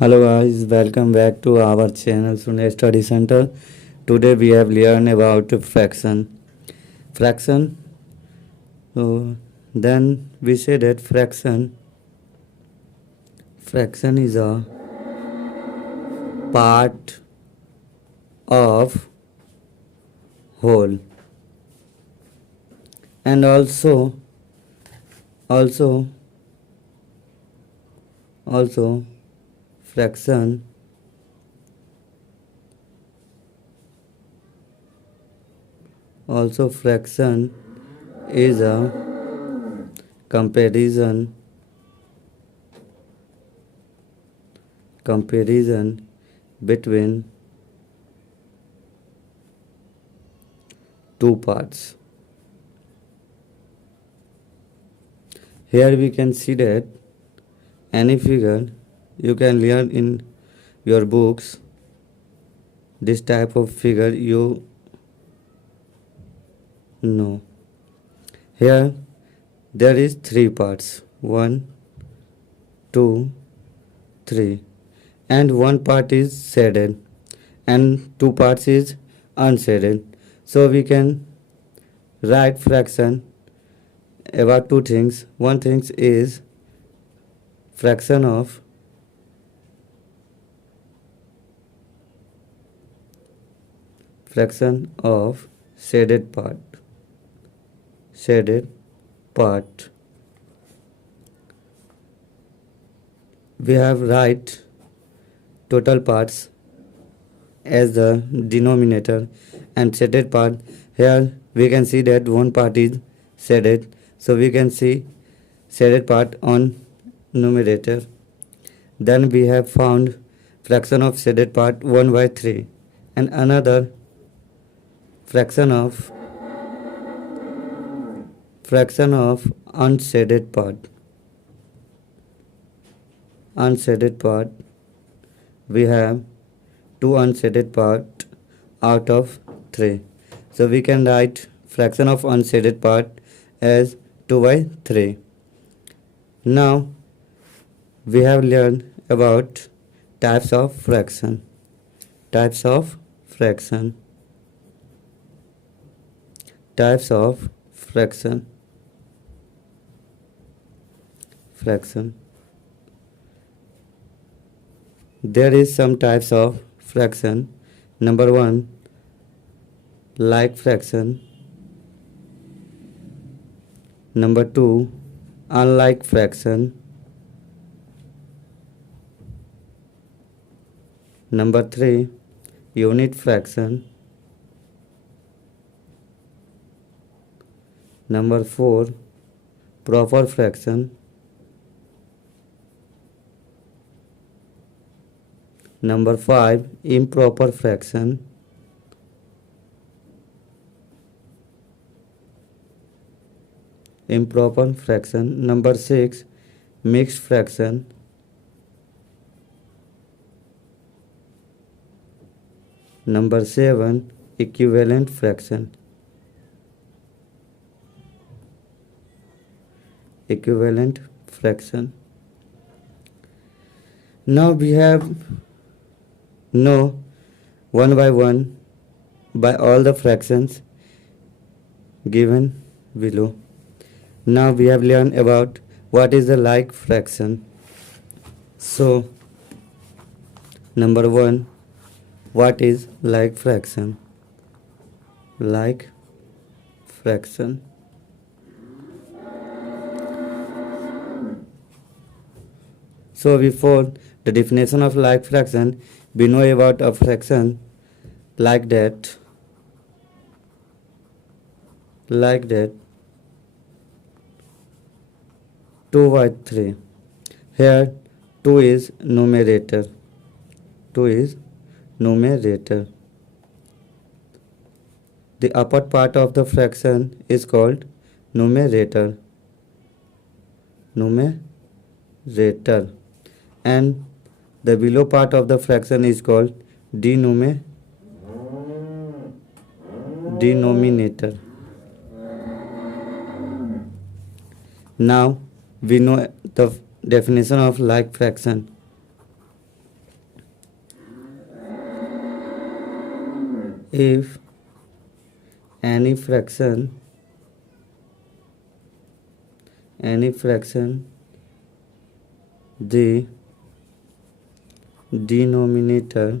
Hello guys, welcome back to our channel Sunil Study Center. Today we have learned about fraction. Fraction. Then we say that fraction is a part of whole, and also also fraction fraction is a comparison between two parts. Here we can see that any figure you can learn in your books. This type of figure you know. Here there is three parts: 1, 2, 3, and one part is shaded and two parts is unshaded. So we can write fraction about two things. One thing is fraction of shaded part. We have write total parts as the denominator and shaded part. Here we can see that one part is shaded, so we can see shaded part on numerator. Then we have found fraction of shaded part 1 by 3 and another fraction of unshaded part. We have two unshaded part out of 3, so we can write fraction of unshaded part as 2 by 3. Now we have learned about types of fraction. Types of fraction. There is some types of fraction. Number 1, like fraction. Number 2, unlike fraction. Number 3, unit fraction. Number 4, proper fraction. Number 5, improper fraction. Number 6, mixed fraction. Number 7, equivalent fraction. Now we have know one by one by all the fractions given below. Now we have learned about what is the like fraction. So number 1, what is like fraction? So before the definition of like fraction, we know about a fraction like that 2 by 3. Here 2 is numerator. The upper part of the fraction is called numerator, and the below part of the fraction is called denominator. Now we know the definition of like fraction. If any fraction the denominator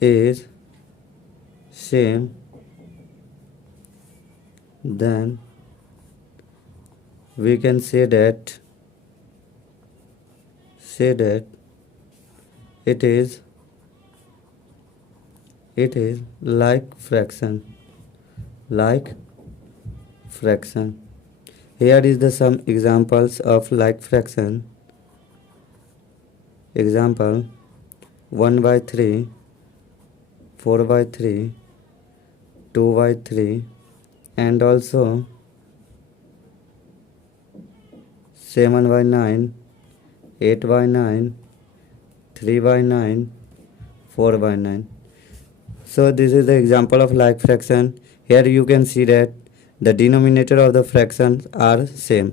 is same, then we can say that it is like fraction. Here is the some examples of like fraction. Example: 1/3, 4/3, 2/3, and also 7/9, 8/9, 3/9, 4/9. So this is the example of like fraction. Here you can see that the denominator of the fractions are same.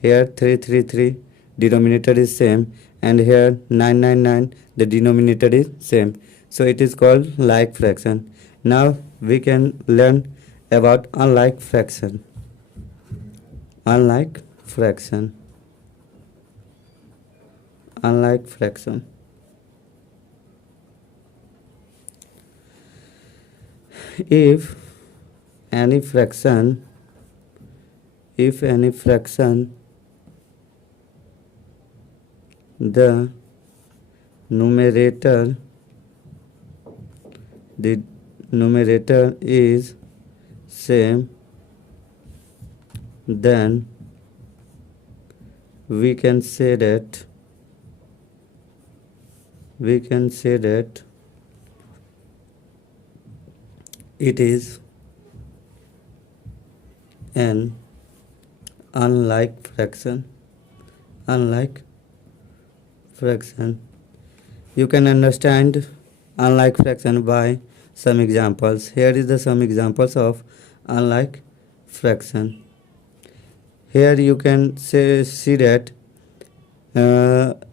Here 333 denominator is same, and here 999 the denominator is same. So it is called like fraction. Now we can learn about unlike fraction. Unlike fraction. If any fraction the numerator is same, then we can say that it is an unlike fraction. You can understand unlike fraction by some examples. Here is the some examples of unlike fraction. Here you can see that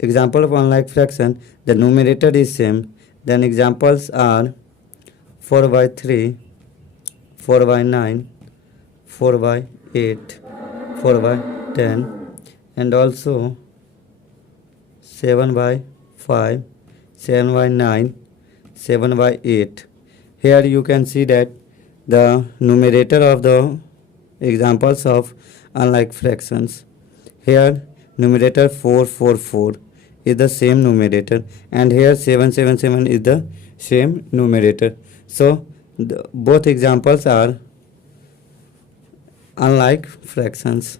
example of unlike fraction, the numerator is same. Then examples are 4/3, 4/9, 4/8, 4/10, and also 7/5, 7/9, 7/8. Here you can see that the numerator of the examples of unlike fractions. Here numerator 444 is the same numerator, and here 777 is the same numerator. So both examples are unlike fractions.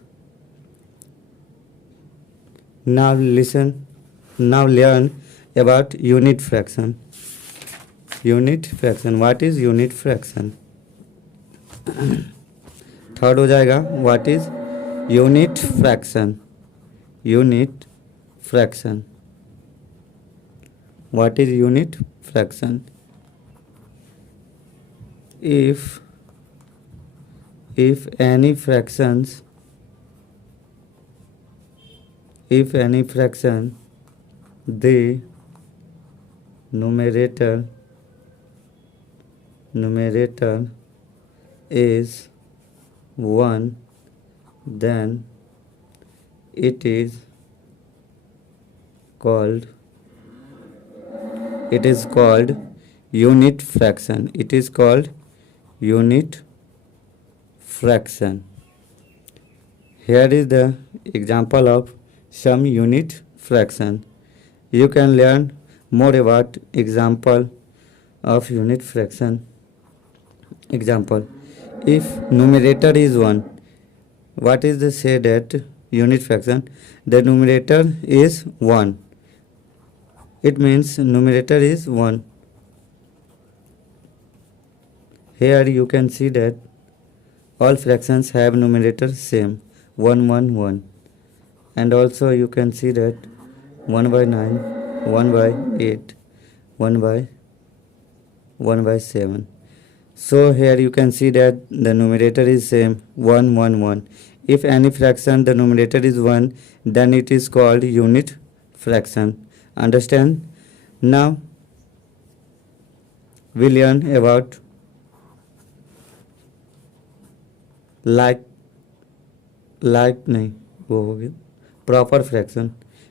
Now learn about unit fraction. What is unit fraction? Third हो जाएगा, what is unit fraction? What is unit fraction? If any fraction the numerator is 1, then it is called unit fraction. It is called unit fraction. Here is the example of some unit fraction. You can learn more about example of unit fraction. Example: if numerator is 1, what is the say that unit fraction? The numerator is 1. It means numerator is 1. Here you can see that all fractions have numerator same, 1, 1, 1. And also you can see that 1/9, 1/8, 1/7. So here you can see that the numerator is same, 1, 1, 1. If any fraction the numerator is 1, then it is called unit fraction. Understand? Now we learn about like नहीं वो हो गया proper fraction.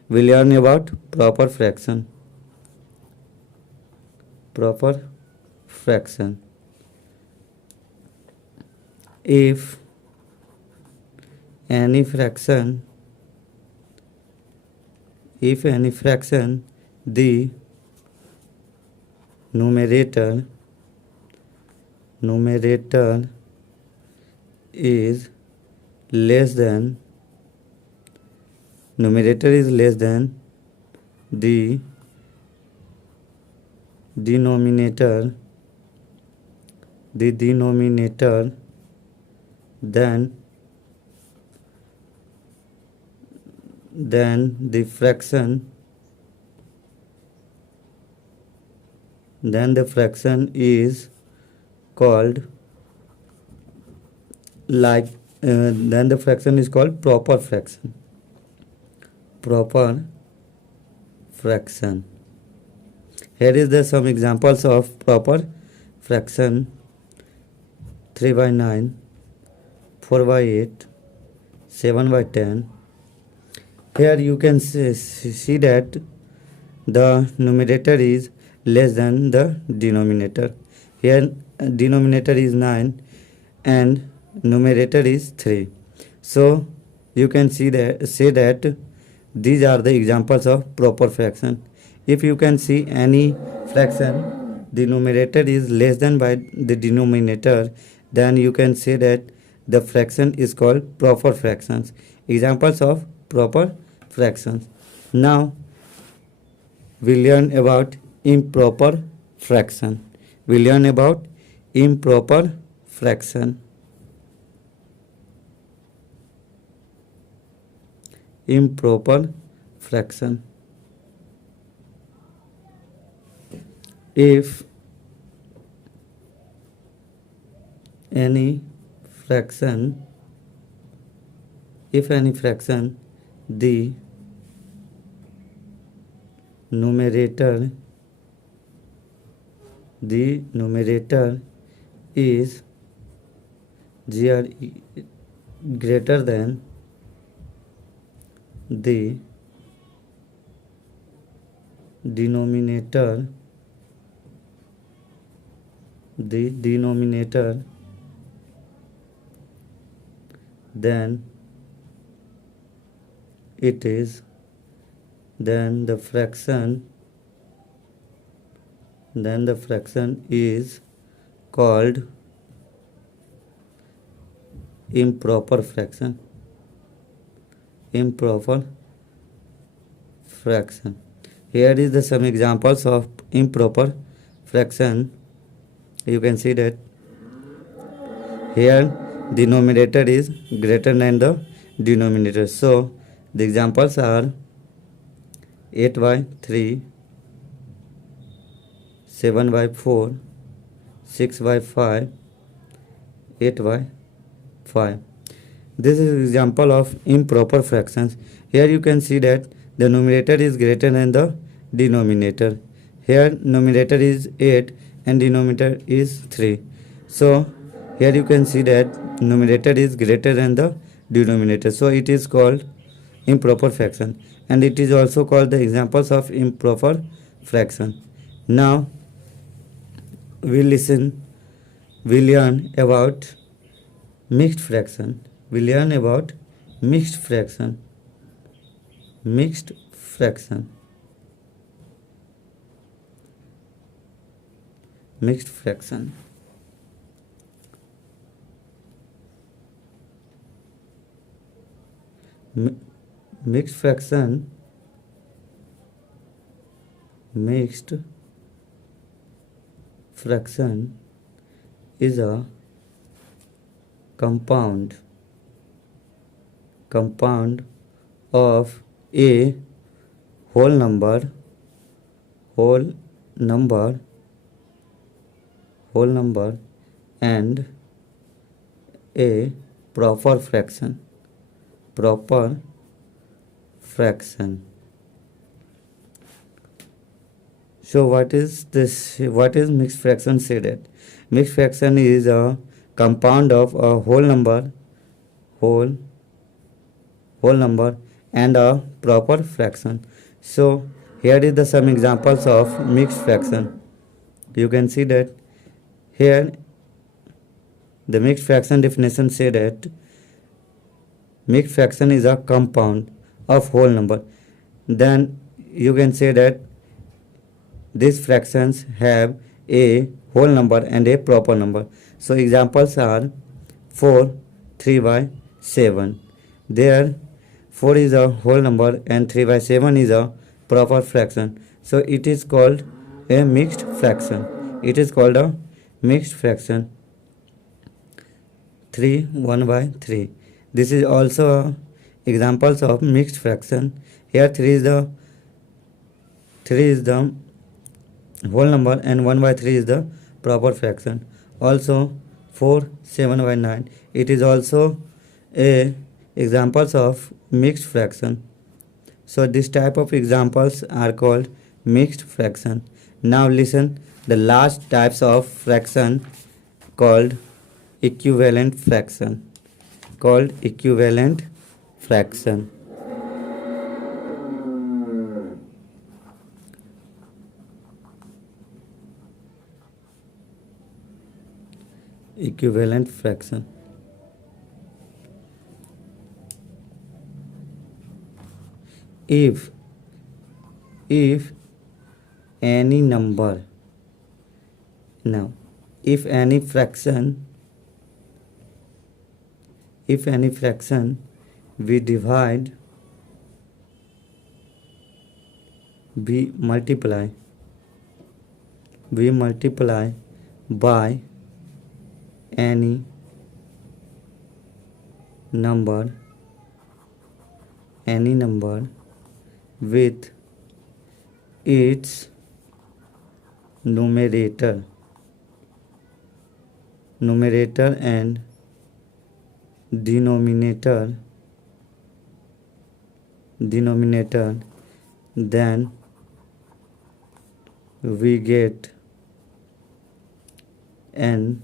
We learn about proper fraction. Proper fraction. If any fraction the numerator is less than the denominator, then the fraction is called then the fraction is called proper fraction. Here is the some examples of proper fraction. 3/9, 4/8, 7/10. Here you can see that the numerator is less than the denominator. Here denominator is 9 and numerator is 3. So you can say that these are the examples of proper fraction. If you can see any fraction, the numerator is less than by the denominator, then you can say that the fraction is called proper fractions. Examples of proper fractions. Now we learn about improper fraction. Improper fraction. If any fraction the numerator is greater than the denominator, then the fraction is called improper fraction. Here is the some examples of improper fraction. You can see that here the numerator is greater than the denominator. So the examples are 8/3, 7/4, 6/5, 8/5. This is an example of improper fractions. Here you can see that the numerator is greater than the denominator. Here numerator is 8 and denominator is 3. So here you can see that numerator is greater than the denominator. So it is called improper fraction, and it is also called the examples of improper fraction. Now we learn about mixed fraction. Mixed fraction. Mixed fraction. Mixed fraction. Mixed fraction is a compound of a whole number and a proper fraction. So what is this? What is mixed fraction? Say that mixed fraction is a compound of a whole whole number and a proper fraction. So here is the some examples of mixed fraction. You can see that here the mixed fraction definition say that mixed fraction is a compound of whole number. Then you can say that these fractions have a whole number and a proper number. So examples are 4, 3 by 7. There 4 is a whole number and 3 by 7 is a proper fraction. So it is called a mixed fraction. It is called a mixed fraction. 3, 1 by 3. This is also examples of mixed fraction. Here 3 is the whole number and 1 by 3 is the proper fraction. Also 4, 7 by 9. It is also a examples of mixed fraction. So this type of examples are called mixed fraction. Now listen the last types of fraction called equivalent fraction. Called equivalent fraction. Equivalent fraction. If any number, now if any fraction we divide, we multiply by any number with its numerator and denominator, then we get an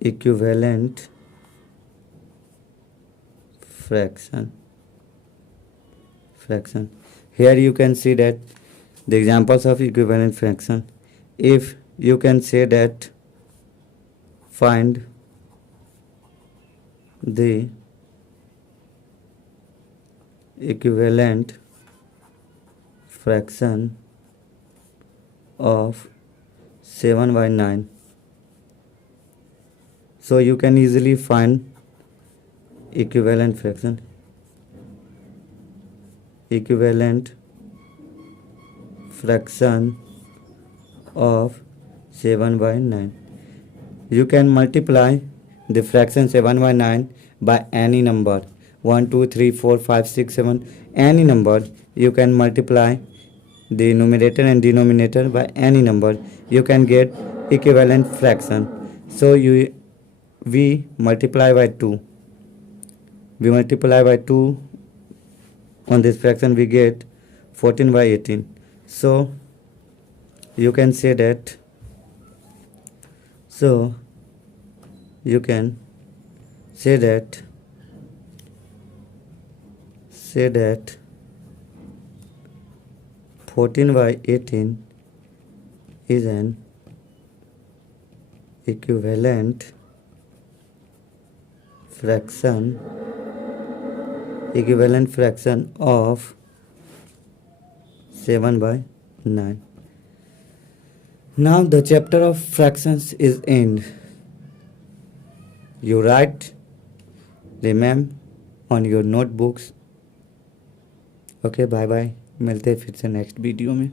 equivalent fraction. Here you can see that the examples of equivalent fraction. If you can say that find the equivalent fraction of 7 by 9. So you can easily find equivalent fraction. Equivalent fraction of 7 by 9. You can multiply the fraction 7 by 9 by any number. 1, 2, 3, 4, 5, 6, 7. Any number. You can multiply the numerator and denominator by any number. You can get equivalent fraction. So we multiply by 2. We multiply by 2 on this fraction, we get 14 by 18. So you can say that, so you can say that 14 by 18 is an equivalent fraction of 7 by 9. Now the chapter of fractions is end. You write, remember on your notebooks. Okay bye bye, मिलते हैं फिर से next video में.